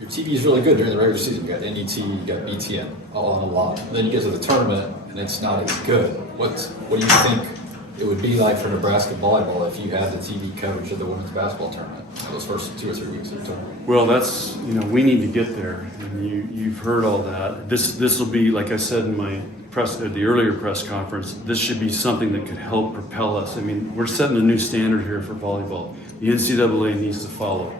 your TV is really good during the regular season. You got NDT, you got BTN, all on a lot. Then you get to the tournament, and it's not as good. What do you think it would be like for Nebraska volleyball if you had the TV coverage of the women's basketball tournament those first 2 or 3 weeks of the tournament? Well, that's, we need to get there, and you've heard all that. This will be, like I said in my the earlier press conference, this should be something that could help propel us. I mean, we're setting a new standard here for volleyball. The NCAA needs to follow.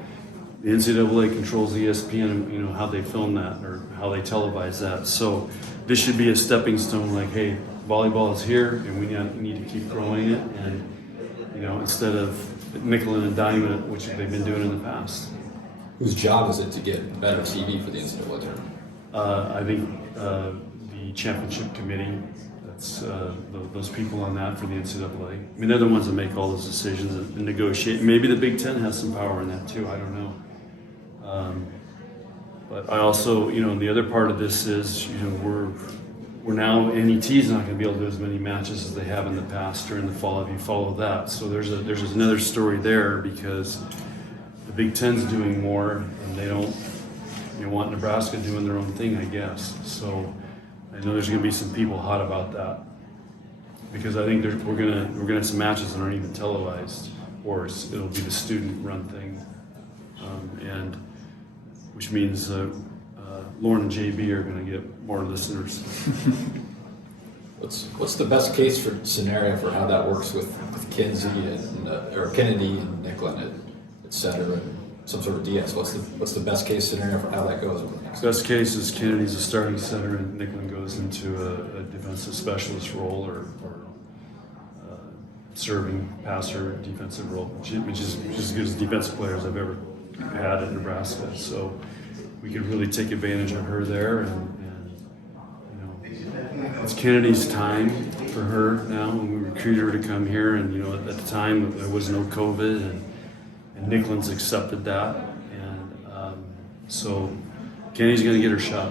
The NCAA controls ESPN, how they film that or how they televise that. So this should be a stepping stone. Like, hey, volleyball is here, and we need to keep growing it. And instead of nickel and diming it, which they've been doing in the past. Whose job is it to get better TV for the NCAA tournament? I think the championship committee. That's those people on that for the NCAA. I mean, they're the ones that make all those decisions and negotiate. Maybe the Big Ten has some power in that too. I don't know. But I also, the other part of this is, we're now, NET is not going to be able to do as many matches as they have in the past during the fall if you follow that. So there's another story there because the Big Ten's doing more and they don't want Nebraska doing their own thing, I guess. So I know there's going to be some people hot about that because I think we're gonna have some matches that aren't even televised, or it'll be the student-run thing, and which means Lauren and JB are going to get more listeners. What's the best case scenario for how that works with Kinsey and or Kennedy and Nicklin at center and some sort of DS? What's the best case scenario for how that goes over the next? Best case is Kennedy's a starting center and Nicklin goes into a defensive specialist role or serving passer defensive role, which is as good as defensive players I've ever had at Nebraska. So we could really take advantage of her there, and it's Kennedy's time for her now. When we recruited her to come here, and at the time there was no COVID, and Nicklin's accepted that, and so Kennedy's going to get her shot.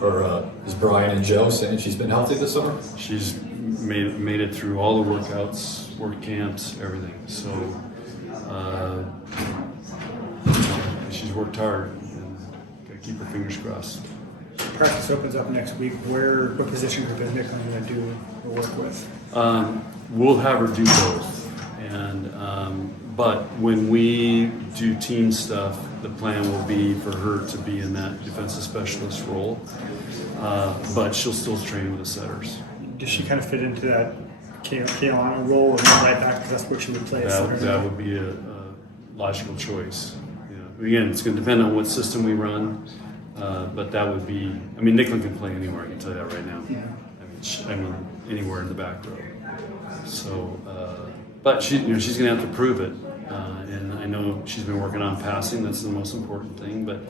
Or is Brian and Joe saying she's been healthy this summer? She's made it through all the workouts, work camps, everything. So she's worked hard, and got to keep her fingers crossed. Practice opens up next week. What position group is Nicklin going to do the work with? We'll have her do both, and but when we do team stuff, the plan will be for her to be in that defensive specialist role, but she'll still train with the setters. Does she kind of fit into that Kayla role or right back, because that's where she would play? That would be a logical choice. Again, it's going to depend on what system we run, but that would be. I mean, Nicklin can play anywhere. I can tell you that right now. Yeah. I mean, anywhere in the back row. So, but she's going to have to prove it, and I know she's been working on passing. That's the most important thing. But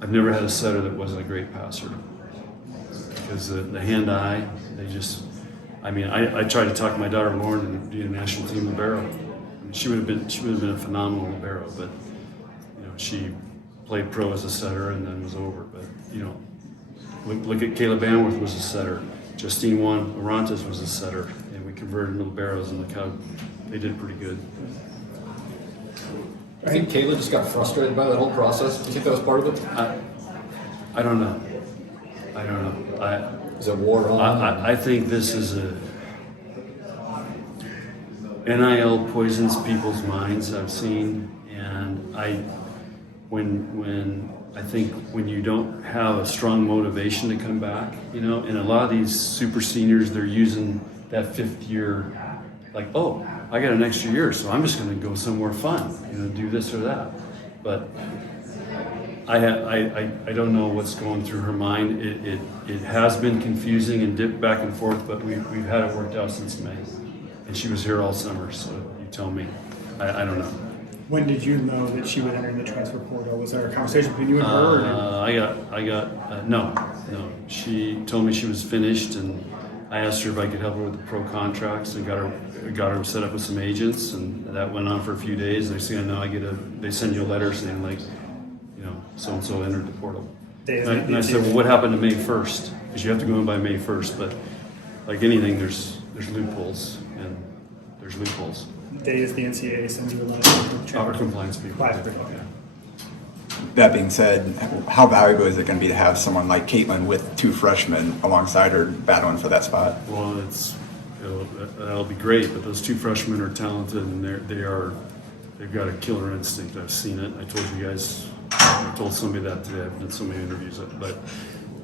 I've never had a setter that wasn't a great passer, because the hand-eye, they just. I mean, I tried to talk my daughter Lauren to be a national team libero. I mean, she would have been a phenomenal libero, but she played pro as a setter and then was over. But look at Kayla Banworth was a setter. Justine Orantes was a setter, and we converted them to liberos, and look how they did pretty good. I think Kayla just got frustrated by that whole process. Do you think that was part of it? I don't know. Is it war on? I think this is a NIL poisons people's minds. I've seen, and I think when you don't have a strong motivation to come back, and a lot of these super seniors, they're using that fifth year, like, oh, I got an extra year, so I'm just going to go somewhere fun, do this or that. But I don't know what's going through her mind. It has been confusing and dipped back and forth, but we've had it worked out since May, and she was here all summer. So you tell me, I don't know. When did you know that she would enter the transfer portal? Was there a conversation between you and her? No. She told me she was finished, and I asked her if I could help her with the pro contracts, and got her set up with some agents, and that went on for a few days. Next thing I know, they send you a letter saying like, so and so entered the portal. And I said, well, what happened to May 1st? Because you have to go in by May 1st, but like anything, there's loopholes, and there's loopholes. Day is the NCAA sends you a letter. Our compliance people. Yeah. that being said, how valuable is it going to be to have someone like Caitlin with 2 freshmen alongside her battling for that spot? Well, that'll be great, but those 2 freshmen are talented, and they've got a killer instinct. I've seen it. I told you guys, I told somebody that today. I've done so many interviews, but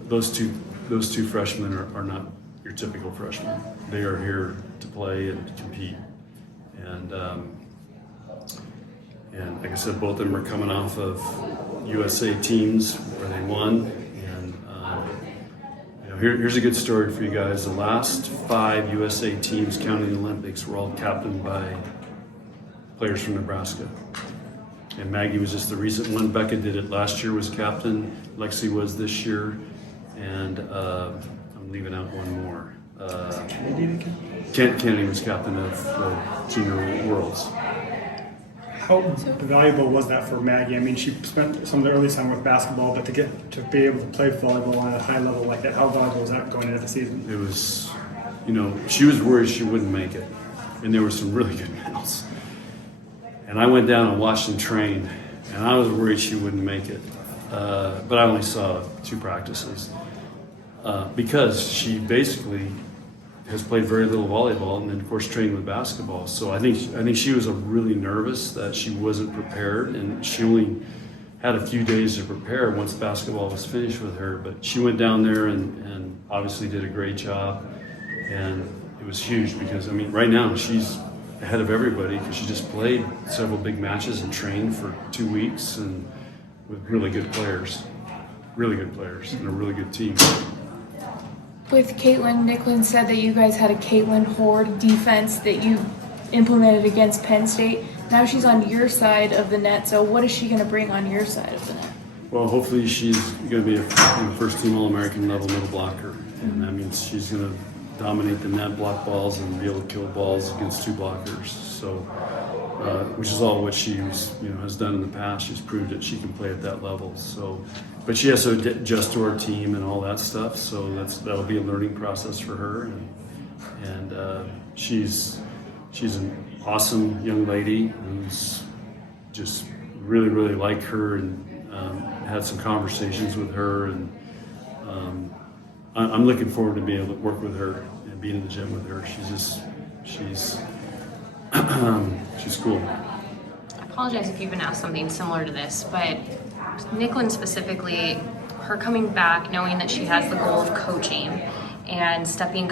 those two freshmen are not your typical freshmen. They are here to play and to compete, and like I said, both of them are coming off of USA teams where they won. And here's a good story for you guys. The last 5 USA teams, counting the Olympics, were all captained by players from Nebraska. And Maggie was just the recent one. Becca did it last year, was captain. Lexi was this year. And I'm leaving out one more. Kennedy was captain of the Junior Worlds. How valuable was that for Maggie? I mean, she spent some of the early time with basketball, but to be able to play volleyball on a high level like that, how valuable was that going into the season? It was, she was worried she wouldn't make it. And there were some really good medals. And I went down and watched them train, and I was worried she wouldn't make it. But I only saw 2 practices. Because she basically has played very little volleyball, and then of course trained with basketball. So I think she was really nervous that she wasn't prepared, and she only had a few days to prepare once basketball was finished with her. But she went down there and obviously did a great job, and it was huge because right now she's ahead of everybody because she just played several big matches and trained for 2 weeks and with really good players, and a really good team. With Caitlin, Nicklin said that you guys had a Caitlin horde defense that you implemented against Penn State. Now she's on your side of the net, so what is she going to bring on your side of the net? Well, hopefully she's going to be a first-team All-American level middle blocker, and that means she's going to dominate the net, block balls, and be able to kill balls against 2 blockers. So, which is all what she has done in the past. She's proved that she can play at that level. So, but she has to adjust to our team and all that stuff. So that'll be a learning process for her. And she's an awesome young lady who's just really like her, and had some conversations with her, and I'm looking forward to being able to work with her and being in the gym with her. She's cool. I apologize if you've been asked something similar to this, but Nicklin specifically, her coming back, knowing that she has the goal of coaching and stepping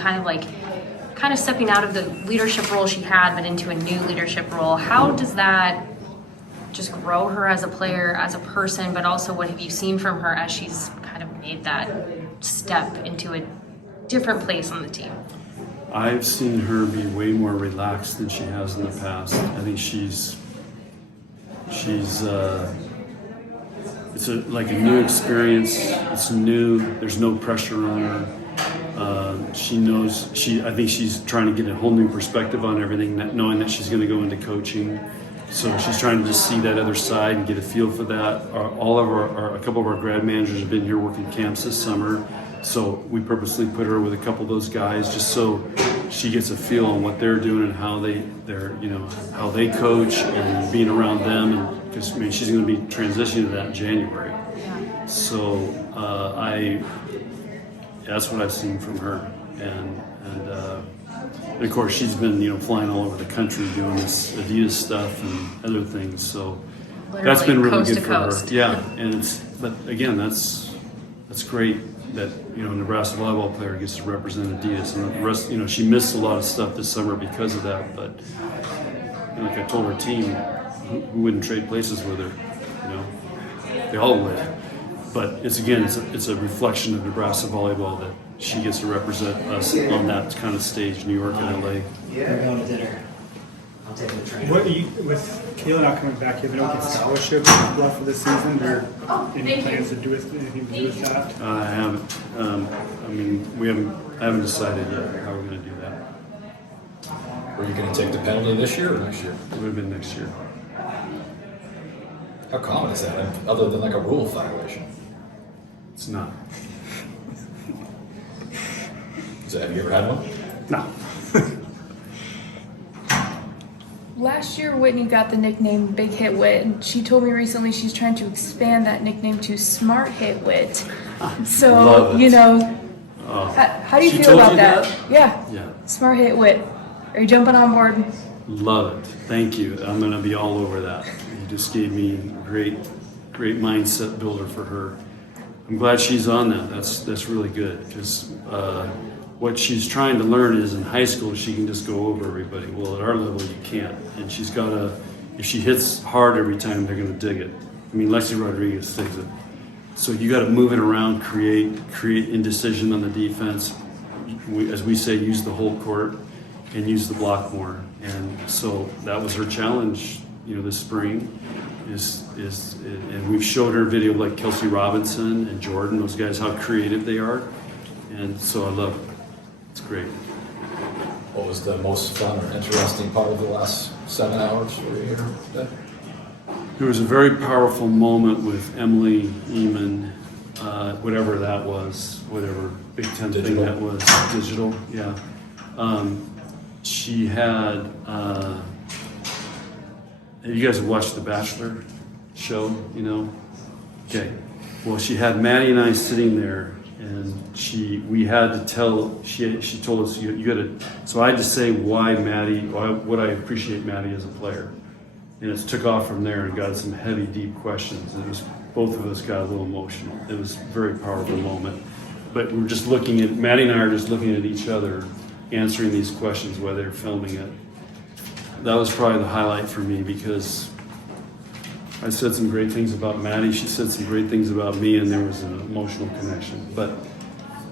stepping out of the leadership role she had, but into a new leadership role. How does that just grow her as a player, as a person, but also what have you seen from her as she's kind of made that step into a different place on the team? I've seen her be way more relaxed than she has in the past. I think it's like a new experience. It's new. There's no pressure on her. She knows. I think she's trying to get a whole new perspective on everything, knowing that she's going to go into coaching. So she's trying to just see that other side and get a feel for that. A couple of our grad managers have been here working camps this summer. So we purposely put her with a couple of those guys just so she gets a feel on what they're doing and how how they coach and being around them. And because she's going to be transitioning to that in January. Yeah. So that's what I've seen from her, and of course she's been flying all over the country doing this Adidas stuff and other things. So Literally that's been really coast good to for coast. her. Yeah, but again, that's great that a Nebraska volleyball player gets to represent Adidas, and the rest. She missed a lot of stuff this summer because of that. But like I told her team, who wouldn't trade places with her? They all would. But it's a reflection of Nebraska volleyball that she gets to represent us on that kind of stage, New York and LA. Yeah, we're going to dinner. I'm taking the train. With Kayla not coming back, you have an open scholarship left for this season. Are there any plans to do anything to do with that? I haven't. I haven't decided yet how we're going to do that. Are you going to take the penalty this year or next year? It would have been next year. How common is that, other than like a rule violation? It's not. Have you ever had one? No. Last year, Whitney got the nickname Big Hit Wit, and she told me recently she's trying to expand that nickname to Smart Hit Wit. So, Love it. you know, Oh. how do you She feel told about you that? that? Yeah. Yeah. Smart Hit Wit. Are you jumping on board? Love it. Thank you. I'm going to be all over that. You just gave me a great mindset builder for her. I'm glad she's on that. That's really good because what she's trying to learn is in high school she can just go over everybody. Well, at our level you can't, and she's got to. If she hits hard every time, they're going to dig it. I mean, Lexi Rodriguez digs it. So you got to move it around, create indecision on the defense. As we say, use the whole court and use the block more. And so that was her challenge, this spring. And we've showed her video like Kelsey Robinson and Jordan, those guys, how creative they are. And so I love it. It's great. What was the most fun or interesting part of the last 7 hours we were here today? There was a very powerful moment with Emily Eamon, whatever that was, whatever Big Ten thing Digital. that was, digital, yeah. She had, you guys have watched The Bachelor show, Okay, well, she had Maddie and I sitting there, and we had to tell, she told us, you gotta, so I had to say why what I appreciate Maddie as a player. And it took off from there and got some heavy, deep questions. Both of us got a little emotional. It was a very powerful moment. But we're just Maddie and I are just looking at each other, answering these questions while they're filming it. That was probably the highlight for me because I said some great things about Maddie. She said some great things about me, and there was an emotional connection. But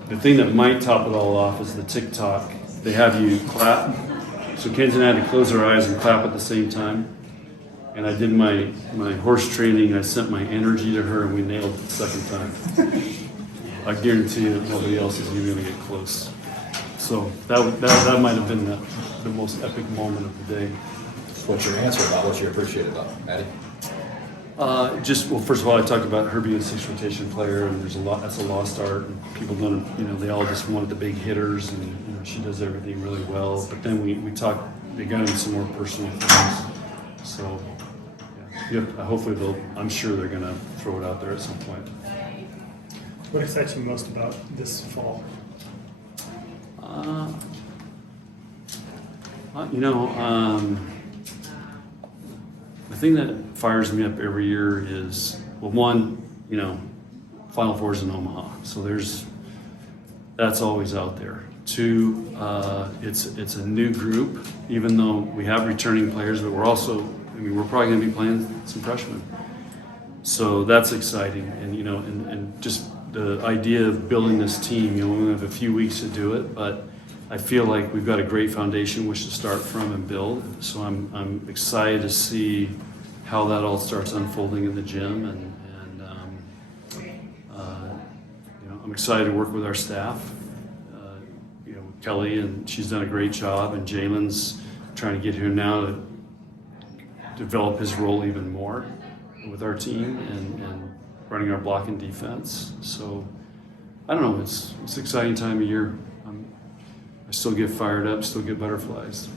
the thing that might top it all off is the TikTok. They have you clap. So Kenzie and I had to close our eyes and clap at the same time. And I did my horse training. I sent my energy to her, and we nailed it the second time. I guarantee you that nobody else is even going to get close. So that might have been the most epic moment of the day. What's your answer about what you appreciate about Maddie? First of all, I talked about her being a 6 rotation player, and that's a lost art. And people don't, they all just wanted the big hitters, and she does everything really well. But then we talked, they got into some more personal things. So, yeah, hopefully I'm sure they're going to throw it out there at some point. What excites you most about this fall? The thing that fires me up every year is, well, one, Final Four's in Omaha, so that's always out there. Two, it's a new group, even though we have returning players, but we're probably going to be playing some freshmen. So that's exciting, and just the idea of building this team. We only have a few weeks to do it, but I feel like we've got a great foundation which to start from and build. So I'm excited to see how that all starts unfolding in the gym, and I'm excited to work with our staff. Kelly, and she's done a great job, and Jalen's trying to get here now to develop his role even more with our team and running our block and defense. So I don't know, it's an exciting time of year. I still get fired up, still get butterflies.